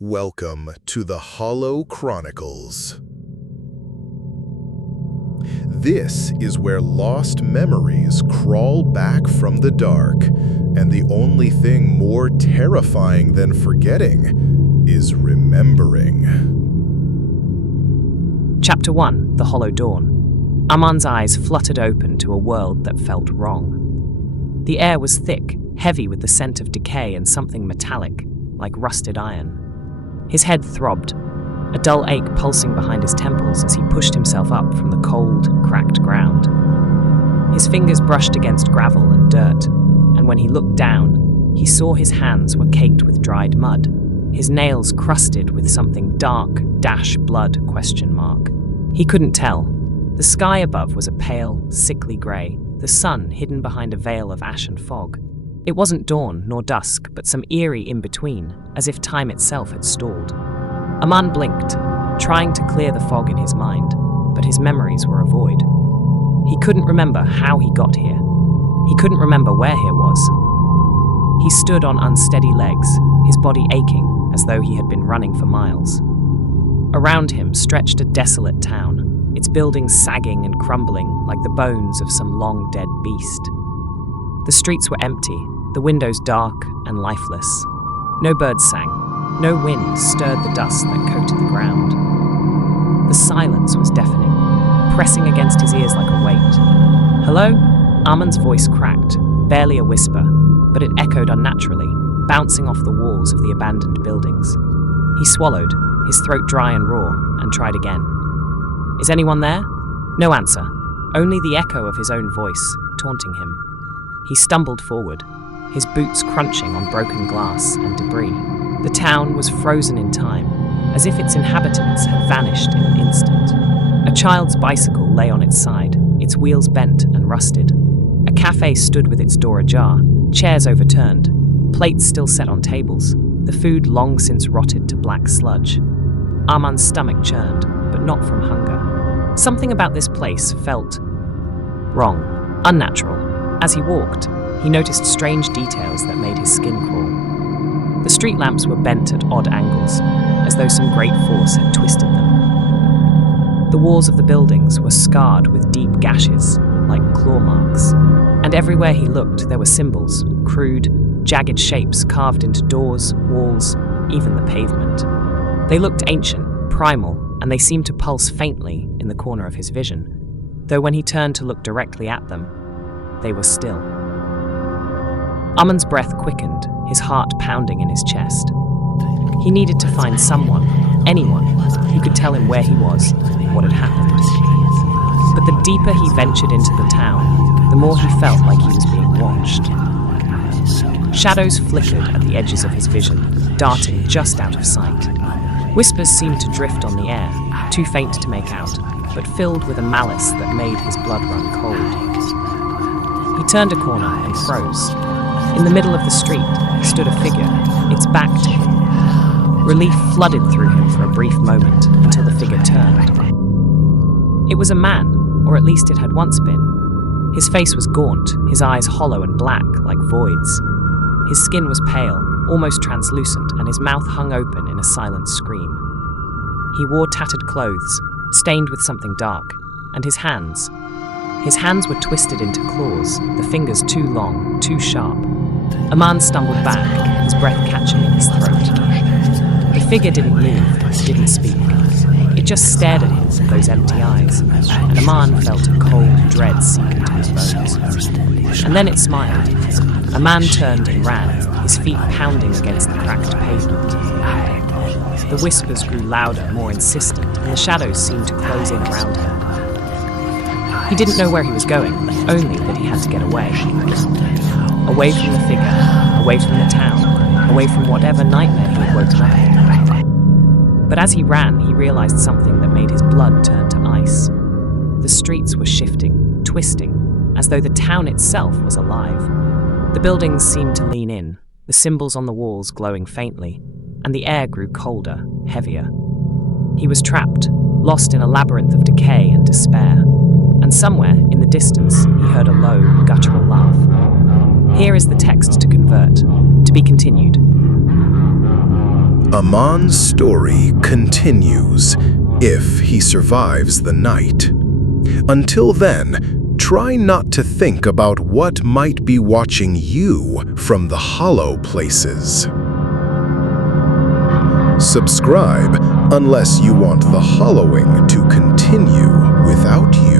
Welcome to the Hollow Chronicles. This is where lost memories crawl back from the dark, and the only thing more terrifying than forgetting is remembering. Chapter 1, The Hollow Dawn. Aman's eyes fluttered open to a world that felt wrong. The air was thick, heavy with the scent of decay and something metallic, like rusted iron. His head throbbed, a dull ache pulsing behind his temples as he pushed himself up from the cold, cracked ground. His fingers brushed against gravel and dirt, and when he looked down, he saw his hands were caked with dried mud, his nails crusted with something dark, blood? He couldn't tell. The sky above was a pale, sickly grey, the sun hidden behind a veil of ash and fog. It wasn't dawn nor dusk, but some eerie in-between, as if time itself had stalled. Aman blinked, trying to clear the fog in his mind, but his memories were a void. He couldn't remember how he got here. He couldn't remember where here was. He stood on unsteady legs, his body aching as though he had been running for miles. Around him stretched a desolate town, its buildings sagging and crumbling like the bones of some long-dead beast. The streets were empty, the windows dark and lifeless. No birds sang, no wind stirred the dust that coated the ground. The silence was deafening, pressing against his ears like a weight. "Hello?" Aman's voice cracked, barely a whisper, but it echoed unnaturally, bouncing off the walls of the abandoned buildings. He swallowed, his throat dry and raw, and tried again. "Is anyone there?" No answer, only the echo of his own voice, taunting him. He stumbled forward, his boots crunching on broken glass and debris. The town was frozen in time, as if its inhabitants had vanished in an instant. A child's bicycle lay on its side, its wheels bent and rusted. A cafe stood with its door ajar, chairs overturned, plates still set on tables, the food long since rotted to black sludge. Aman's stomach churned, but not from hunger. Something about this place felt wrong, unnatural. As he walked, he noticed strange details that made his skin crawl. The street lamps were bent at odd angles, as though some great force had twisted them. The walls of the buildings were scarred with deep gashes, like claw marks. And everywhere he looked, there were symbols, crude, jagged shapes carved into doors, walls, even the pavement. They looked ancient, primal, and they seemed to pulse faintly in the corner of his vision, though when he turned to look directly at them, they were still. Aman's breath quickened, his heart pounding in his chest. He needed to find someone, anyone, who could tell him where he was, what had happened. But the deeper he ventured into the town, the more he felt like he was being watched. Shadows flickered at the edges of his vision, darting just out of sight. Whispers seemed to drift on the air, too faint to make out, but filled with a malice that made his blood run cold. He turned a corner and froze. In the middle of the street stood a figure, its back to him. Relief flooded through him for a brief moment until the figure turned. It was a man, or at least it had once been. His face was gaunt, his eyes hollow and black like voids. His skin was pale, almost translucent, and his mouth hung open in a silent scream. He wore tattered clothes, stained with something dark, and his hands were twisted into claws, the fingers too long, too sharp. Aman stumbled back, his breath catching in his throat. The figure didn't move, didn't speak. It just stared at him with those empty eyes, and Aman felt a cold dread seep into his bones. And then it smiled. Aman turned and ran, his feet pounding against the cracked pavement. The whispers grew louder, more insistent, and the shadows seemed to close in around him. He didn't know where he was going, only that he had to get away. Away from the figure, away from the town, away from whatever nightmare he had woken up in. But as he ran, he realized something that made his blood turn to ice. The streets were shifting, twisting, as though the town itself was alive. The buildings seemed to lean in, the symbols on the walls glowing faintly, and the air grew colder, heavier. He was trapped, lost in a labyrinth of decay and despair. And somewhere, in the distance, he heard a low, guttural laugh. Here is the text to convert, to be continued. Aman's story continues if he survives the night. Until then, try not to think about what might be watching you from the hollow places. Subscribe unless you want the hollowing to continue without you.